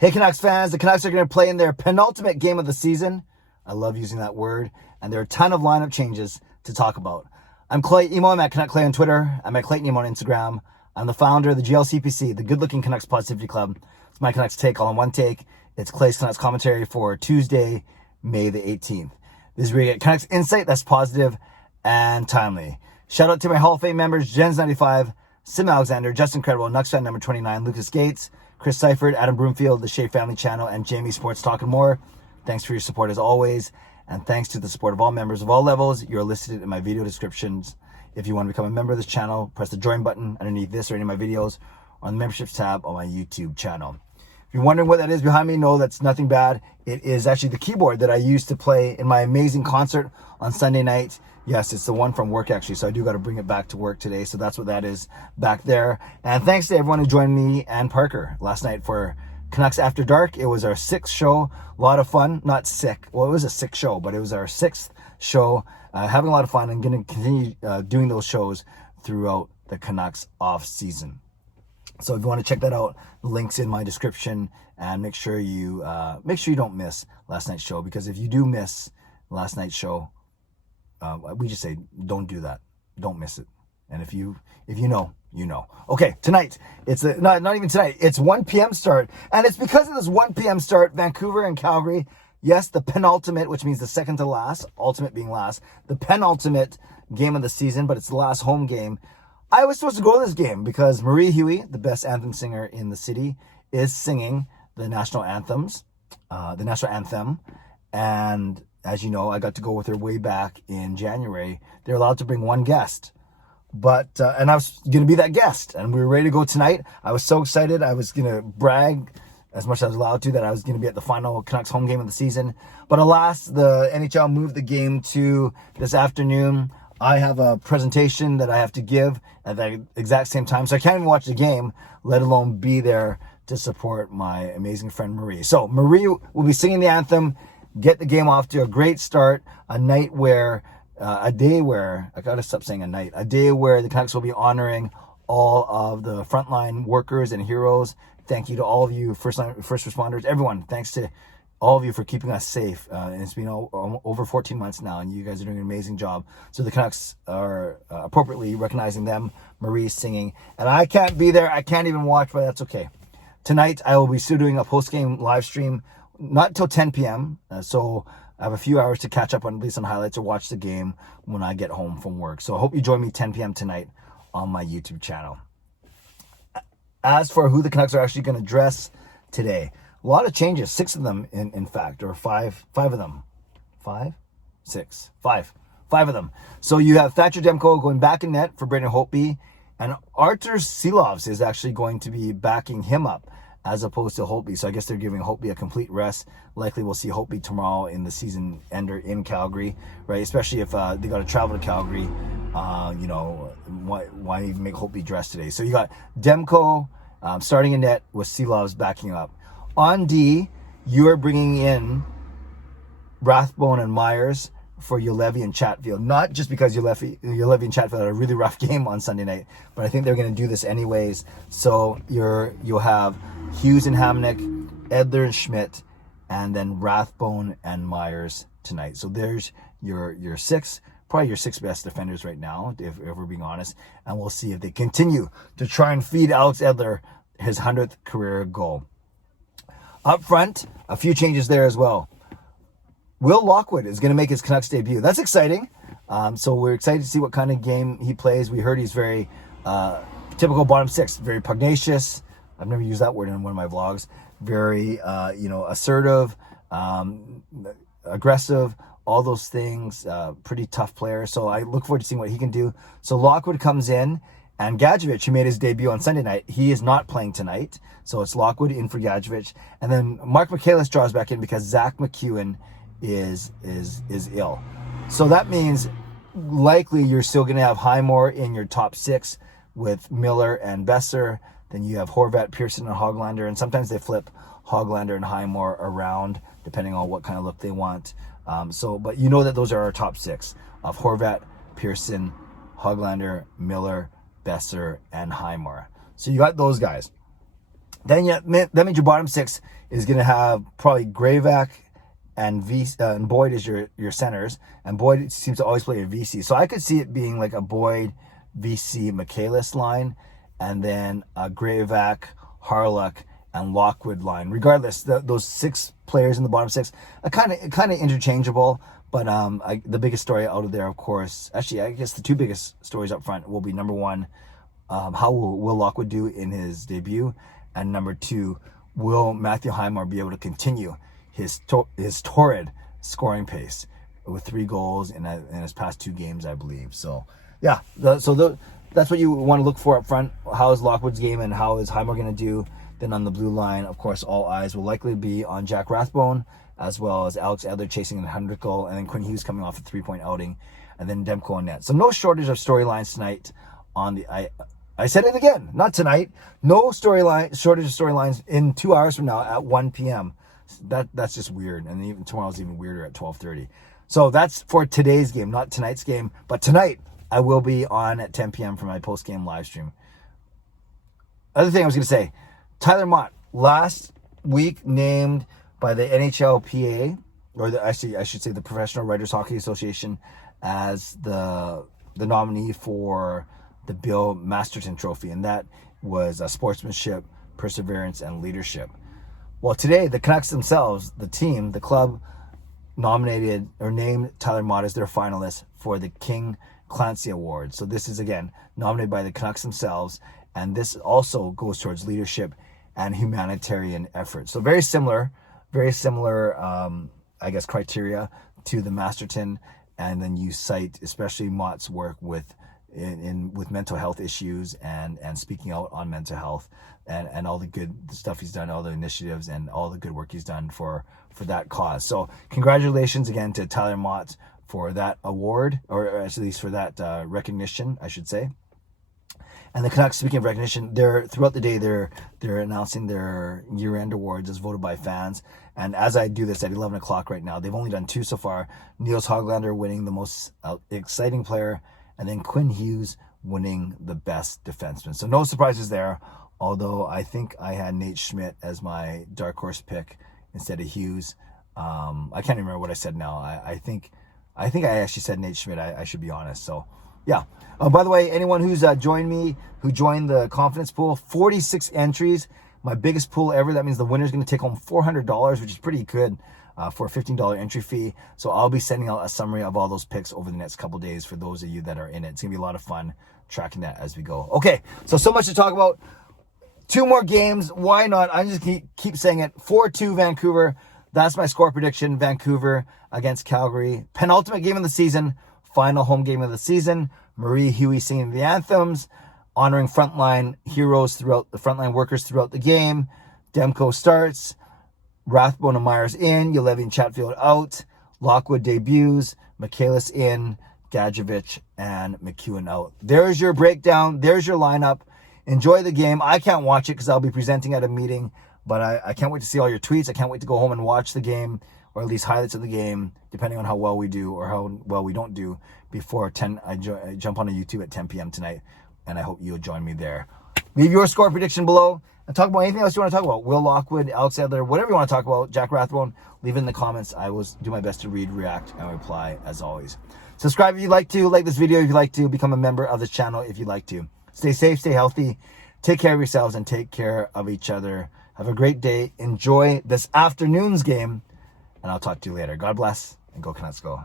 Hey, Canucks fans, the Canucks are going to play in their penultimate game of the season. I love using that word. And there are a ton of lineup changes to talk about. I'm Clay Emo. I'm at Canuck Clay on Twitter. I'm at Clayton Emo on Instagram. I'm the founder of the GLCPC, the Good Looking Canucks Positivity Club. It's my Canucks take, all in one take. It's Clay's Canucks commentary for Tuesday, May the 18th. This is where you get Canucks insight that's positive and timely. Shout out to my Hall of Fame members, Jens95, Simalexander, Justin Credible, nucksfan number 29, Lucas Gates, Chris Seifried, Adam Broomfield, the Shea Family Channel, and Jamie Sports Talk and more. Thanks for your support as always. And thanks to the support of all members of all levels. You're listed in my video descriptions. If you want to become a member of this channel, press the join button underneath this or any of my videos or on the memberships tab on my YouTube channel. If you're wondering what that is behind me, no, that's nothing bad. It is actually the keyboard that I used to play in my amazing concert on Sunday night. Yes, it's the one from work, actually, so I do got to bring it back to work today. So that's what that is back there. And thanks to everyone who joined me and Parker last night for Canucks After Dark. It was our 6th show. A lot of fun. Not sick. Well, it was a 6th show, but it was our 6th show. Having a lot of fun and going to continue doing those shows throughout the Canucks off season. So if you want to check that out, the link's in my description, and make sure you don't miss last night's show, because if you do miss last night's show, we just say don't do that, don't miss it. And if you know, you know. Okay, tonight it's not even tonight. It's 1 p.m. start, and it's because of this 1 p.m. start. Vancouver and Calgary. Yes, the penultimate, which means the second to last, ultimate being last, the penultimate game of the season, but it's the last home game. I was supposed to go to this game because Marie Huey, the best anthem singer in the city, is singing the national anthem. And as you know, I got to go with her way back in January. They're allowed to bring one guest. And I was going to be that guest. And we were ready to go tonight. I was so excited. I was going to brag as much as I was allowed to that I was going to be at the final Canucks home game of the season. But alas, the NHL moved the game to this afternoon. I have a presentation that I have to give at the exact same time. So I can't even watch the game, let alone be there to support my amazing friend Marie. So Marie will be singing the anthem, get the game off to a great start, a day where, I gotta stop saying a day where the Canucks will be honoring all of the frontline workers and heroes. Thank you to all of you, first responders, everyone. Thanks to all of you for keeping us safe. And it's been over 14 months now, and you guys are doing an amazing job. So the Canucks are appropriately recognizing them, Marie singing. And I can't be there. I can't even watch, but that's okay. Tonight, I will be still doing a post-game live stream, not until 10 p.m. So I have a few hours to catch up on at least on highlights or watch the game when I get home from work. So I hope you join me 10 p.m. tonight on my YouTube channel. As for who the Canucks are actually going to dress today, a lot of changes, 6 of them, in fact, or five of them. 5 of them. So you have Thatcher Demko going back in net for Brendan Holtby, and Artur Silovs is actually going to be backing him up as opposed to Holtby. So I guess they're giving Holtby a complete rest. Likely we'll see Holtby tomorrow in the season ender in Calgary, right? Especially if they got to travel to Calgary. Why even make Holtby dress today? So you got Demko starting in net with Silovs backing up. On D, you are bringing in Rathbone and Myers for Juolevi and Chatfield. Not just because Juolevi and Chatfield had a really rough game on Sunday night, but I think they're going to do this anyways. So you'll have Hughes and Hamnick, Edler and Schmidt, and then Rathbone and Myers tonight. So there's your 6, probably your 6 best defenders right now, if we're being honest. And we'll see if they continue to try and feed Alex Edler his 100th career goal. Up front, a few changes there as well. Will Lockwood is going to make his Canucks debut. That's exciting. So we're excited to see what kind of game he plays. We heard he's very typical bottom 6, very pugnacious. I've never used that word in one of my vlogs. Very, assertive, aggressive, all those things. Pretty tough player. So I look forward to seeing what he can do. So Lockwood comes in. And Gadjevich, who made his debut on Sunday night, he is not playing tonight. So it's Lockwood in for Gadjevich. And then Mark Michaelis draws back in because Zach McEwen is ill. So that means likely you're still going to have Highmore in your top 6 with Miller and Besser. Then you have Horvat, Pearson, and Hoglander. And sometimes they flip Hoglander and Highmore around depending on what kind of look they want. But you know that those are our top 6 of Horvat, Pearson, Hoglander, Miller, Besser, and Highmore. So you got those guys. Then that means your bottom six is going to have probably Gravac and and Boyd as your centers. And Boyd seems to always play a VC. So I could see it being like a Boyd, VC, Michaelis line, and then a Gravac, Harlock, and Lockwood line. Regardless, those 6 players in the bottom 6 are kind of interchangeable. But the biggest story out of there, of course, actually, I guess the 2 biggest stories up front will be, number 1, how will Will Lockwood do in his debut? And number 2, will Matthew Highmore be able to continue his torrid scoring pace with 3 goals in his past 2 games, I believe. So, yeah, that's what you want to look for up front. How is Lockwood's game and how is Highmore going to do? Then on the blue line, of course, all eyes will likely be on Jack Rathbone, as well as Alex Edler chasing the 100 goal, and then Quinn Hughes coming off a 3-point outing, and then Demko on net. So no shortage of storylines tonight on the... I said it again, not tonight. No shortage of storylines in 2 hours from now at 1 p.m. That's just weird, and even tomorrow's even weirder at 12:30. So that's for today's game, not tonight's game. But tonight, I will be on at 10 p.m. for my post-game live stream. Other thing I was going to say, Tyler Mott, last week named by the NHLPA, or actually I should say the Professional Writers Hockey Association, as the nominee for the Bill Masterton Trophy, and that was sportsmanship, perseverance, and leadership. Well, today the Canucks themselves, the team, the club, nominated or named Tyler Mott as their finalist for the King Clancy Award. So this is, again, nominated by the Canucks themselves, and this also goes towards leadership and humanitarian efforts. So very similar, I guess, criteria to the Masterton, and then you cite especially Mott's work with mental health issues and speaking out on mental health and all the good stuff he's done, all the initiatives and all the good work he's done for that cause. So congratulations again to Tyler Mott for that award, or at least for that recognition, I should say. And the Canucks, speaking of recognition, throughout the day they're announcing their year-end awards as voted by fans. And as I do this at 11 o'clock right now, they've only done 2 so far. Niels Hoglander winning the most exciting player, and then Quinn Hughes winning the best defenseman. So no surprises there, although I think I had Nate Schmidt as my dark horse pick instead of Hughes. I can't remember what I said now. I think I actually said Nate Schmidt. I should be honest. So, yeah. By the way, anyone who's joined the confidence pool, 46 entries, my biggest pool ever. That means the winner's going to take home $400, which is pretty good for a $15 entry fee. So I'll be sending out a summary of all those picks over the next couple days for those of you that are in it. It's going to be a lot of fun tracking that as we go. Okay, so much to talk about. 2 more games. Why not? I just keep saying it. 4-2 Vancouver. That's my score prediction. Vancouver against Calgary. Penultimate game of the season. Final home game of the season. Marie Huey singing the anthems, honoring frontline heroes throughout the frontline workers throughout the game. Demko starts. Rathbone and Myers in. Ulevi and Chatfield out. Lockwood debuts. Michaelis in. Gadjevich and McEwen out. There's your breakdown. There's your lineup. Enjoy the game. I can't watch it because I'll be presenting at a meeting, but I can't wait to see all your tweets. I can't wait to go home and watch the game, or at least highlights of the game, depending on how well we do or how well we don't do before 10. I jump on YouTube at 10 p.m. tonight, and I hope you'll join me there. Leave your score prediction below and talk about anything else you want to talk about. Will Lockwood, Alex Edler, whatever you want to talk about, Jack Rathbone, leave it in the comments. I will do my best to read, react, and reply as always. Subscribe if you'd like to, like this video if you'd like to, become a member of this channel if you'd like to. Stay safe, stay healthy, take care of yourselves, and take care of each other. Have a great day. Enjoy this afternoon's game, and I'll talk to you later. God bless, and go Canucks go.